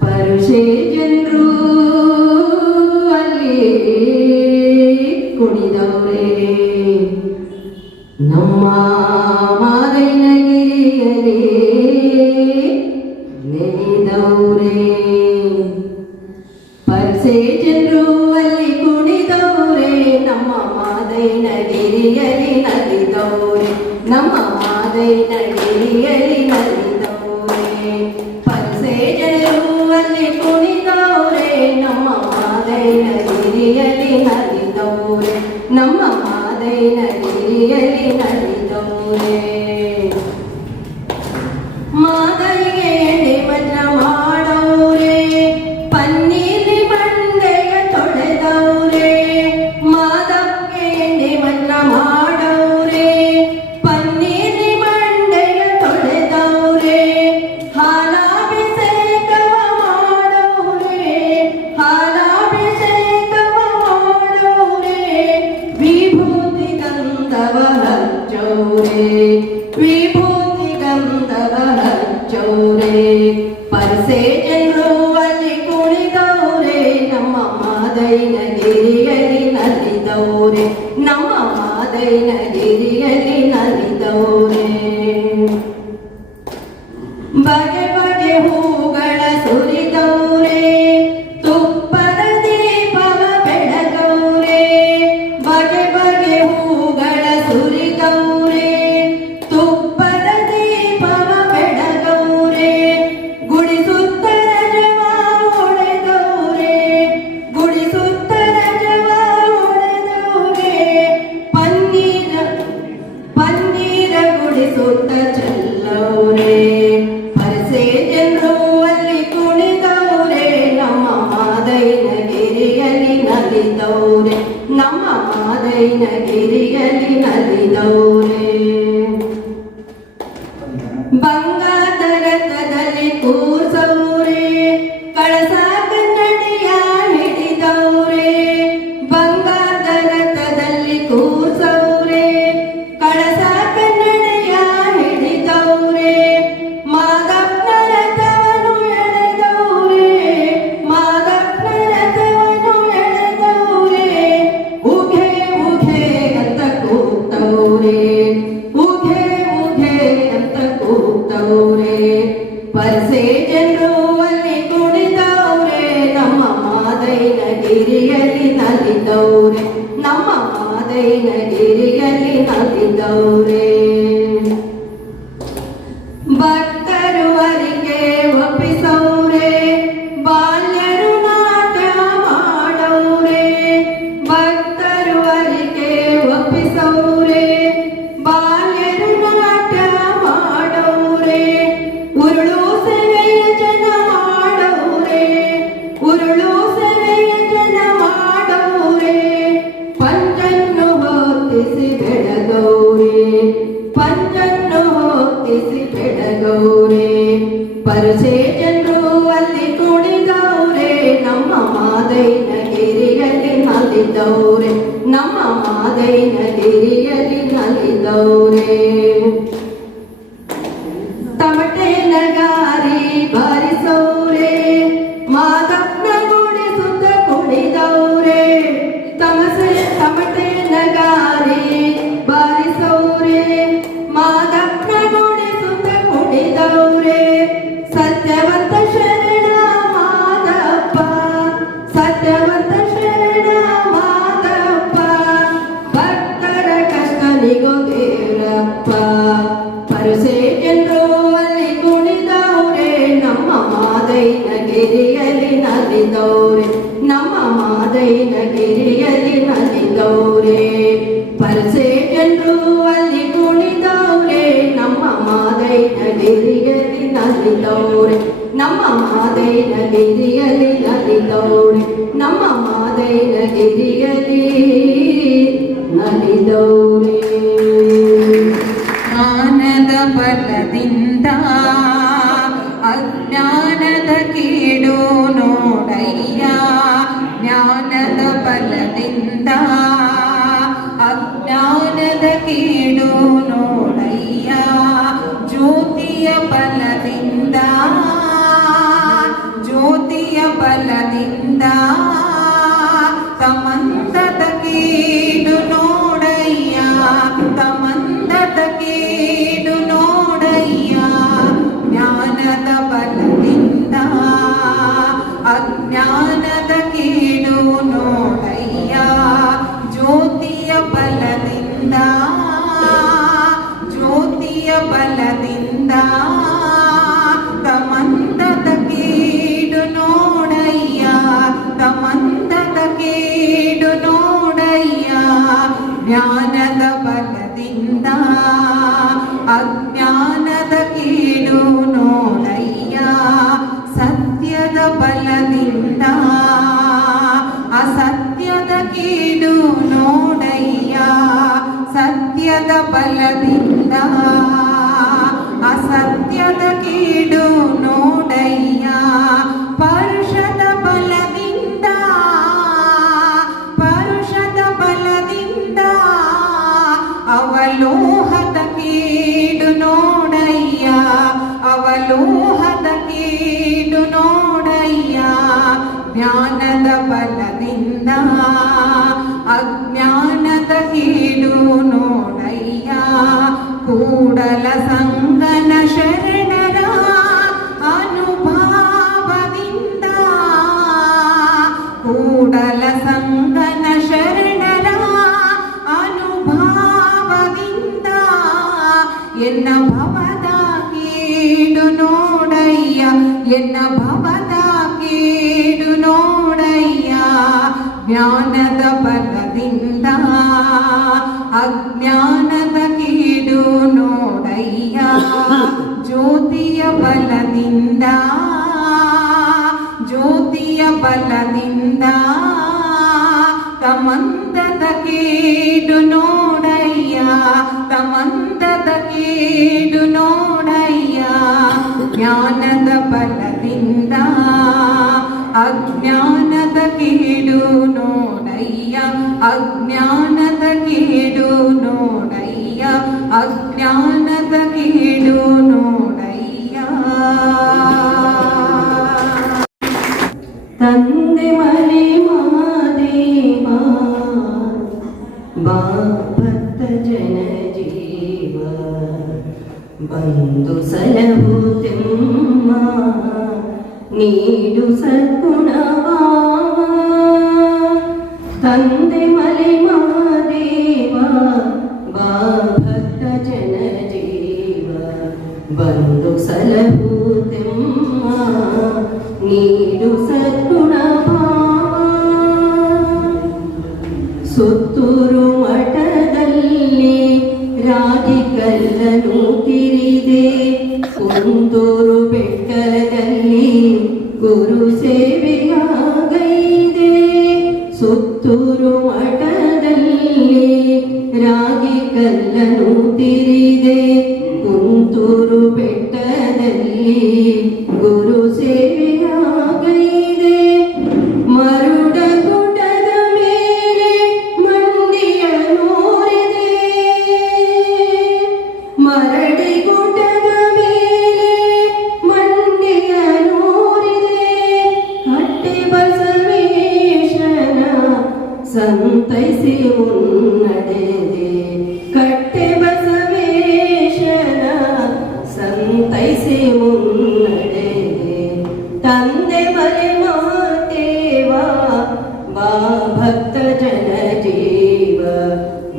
ಪರುಷೇ ಜನರು ಅಲ್ಲಿ ಕುಣಿದವರೇ ನಮ್ಮ ಮಾದೈನಗಿರಿಯಲೇ ನೆನೆದವರೇ ಪರಸೆ ಜನರು ಅಲ್ಲಿ ಕುಣಿದವರೇ ನಮ್ಮ ಮಾದೈನಗಿರಿಯಲಿ ನಲಿದವರೇ ನಮ್ಮ ಮಾದೈನಗಿರಿಯಲಿ ನಲಿ ದೇಹದಿಂದವರೇ ನಮ್ಮ Então, ಗಿರಿಗಲಿ ನದಿ ಗೌರೇ ನಲಿದೌರೆ ನಮ್ಮ ಮಾದೈನ ತಿರಿಯಲಿ ನಲಿದೌರೆ ಕಲಿತವ್ರೆ ಪರಸೆ ಜನರು ಅಲ್ಲಿ ಕುಣಿದವ್ರೆ ನಮ್ಮ ಮಾದೈನ ಗಿರಿಯಲ್ಲಿ ನಲಿದವ್ರೆ ನಮ್ಮ ಮಾದೈನ ಗಿರಿಯಲ್ಲಿ ನಲಿದವ್ರೆ ನಮ್ಮ ಮಾದೈನ ಗಿರಿಯಲ್ಲಿ ನಲಿದವ್ರೆ ಆನಂದ ಬಲದಿಂದ ಅಜ್ಞಾನ ತಿಳಿಡು ನೋಡಯ್ಯ, ಜ್ಯೋತಿಯ ಬಲದಿಂದ ಜ್ಯೋತಿಯ ಬಲದಿಂದ ಸಮಂದದ ಕೇಡು ನೋಡಯ್ಯ ಸಮಂದದ ಕೇಡು ನೋಡಯ್ಯ. ಜ್ಞಾನದ ಬಲದಿಂದ ಅಜ್ಞಾನ ಬಲದಿಂದ ತಮಂದದ ಕೀಡು ನೋಡಯ್ಯ ತಮಂದದ ಕೀಡು ನೋಡಯ್ಯ ಜ್ಞಾನದ ಬಲದಿಂದ ಅಜ್ಞಾನದ ಕೀಡು ನೋಡಯ್ಯ ಸತ್ಯದ ಬಲದಿಂದ ಅಸತ್ಯದ ಕೀಡು ನೋಡಯ್ಯ ಸತ್ಯದ ಬಲದಿಂದ ಅಸತ್ಯದ ಕೀಡು ನೋಡಯ್ಯ ಪರುಷದ ಬಲದಿಂದ ಪರುಷದ ಬಲದಿಂದ ಅವಲೋಹದ ಕೀಡು ನೋಡಯ್ಯ ಅವಲೋಹದ ಕೀಡು ನೋಡಯ್ಯ ಜ್ಞಾನದ ಬಲದಿಂದ ಅಜ್ಞಾನದ ಕೀಡು ನೋಡಯ್ಯ ಕೂಡಲ ಸಂಗನ ಎನ್ನ ಭವದ ಕೀಡು ನೋಡಯ್ಯ ಎನ್ನ ಭವದ ಕೀಡು ನೋಡಯ್ಯ ಜ್ಞಾನದ ಬಲದಿಂದ ಅಜ್ಞಾನದ ಕೀಡು ನೋಡಯ್ಯ ಜ್ಯೋತಿಯ ಬಲದಿಂದ ಜ್ಯೋತಿಯ ಬಲದಿಂದ ತಮಂದದ ಕೀಡು ನೋಡಯ್ಯ ತಮಂದದ ಕೀಡು ನೋಡಯ್ಯ ಜ್ಞಾನದ ಬಲದಿಂದ ಅಜ್ಞಾನದ ಕೀಡು ನೋಡಯ್ಯ ಅಜ್ಞಾನದ ಕೀಡು ನೋಡಯ್ಯ ಅಜ್ಞಾನದ బంధు సలభూతిమ్మ నీడు సద్గుణవావ తంది మలి మాదేవ బా భక్త జన జీవ బంధు సలభూతిమ్మ నీడు సల ರಾಗಿ ಕಲ್ಲನು ತಿರಿದೆ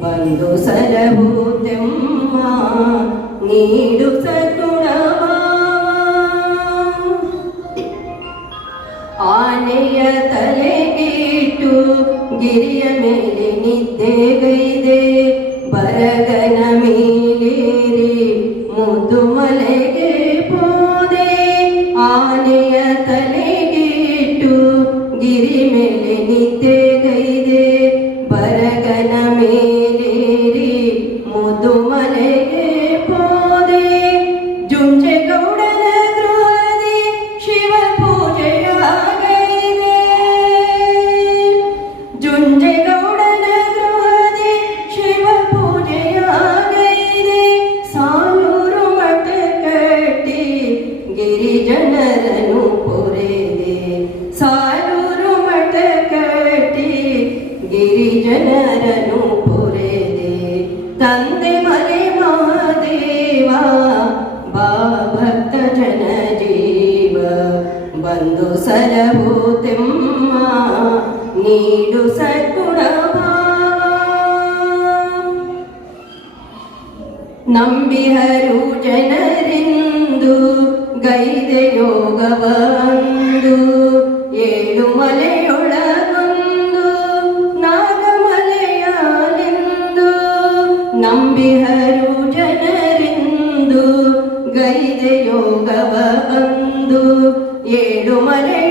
ಬಂದು ಸಲಹುತೆಮ್ಮ ನೀಡು ಸದ್ಗುಣವ ಆನೆಯ ತಲೆಗಿಟ್ಟು ಗಿರಿಯ ಮೇಲೆ ನಿದ್ದೆಗೈದೆ ಬರಗನ ಮೇಲೇರಿ ಮುದ್ದು ಮಲೆಗೆ ಪೋದೆ ಬಂದು ಸಲಹುತೆಮ್ಮ ನೀಡು ಸದ್ಗುಣ ನಂಬಿಹರು ಜನರಿಂದು ಗೈದೆ ಯೋಗವಂದು, ಏಳು ಮಲೆಯೊಳಗೊಂದು ನಾಗಮಲೆಯಾಲೆಂದು ನಂಬಿಹರು ಜನರಿಂದು ಗೈದೆ ಯೋಗವಂದು നെടുമലേ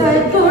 在做。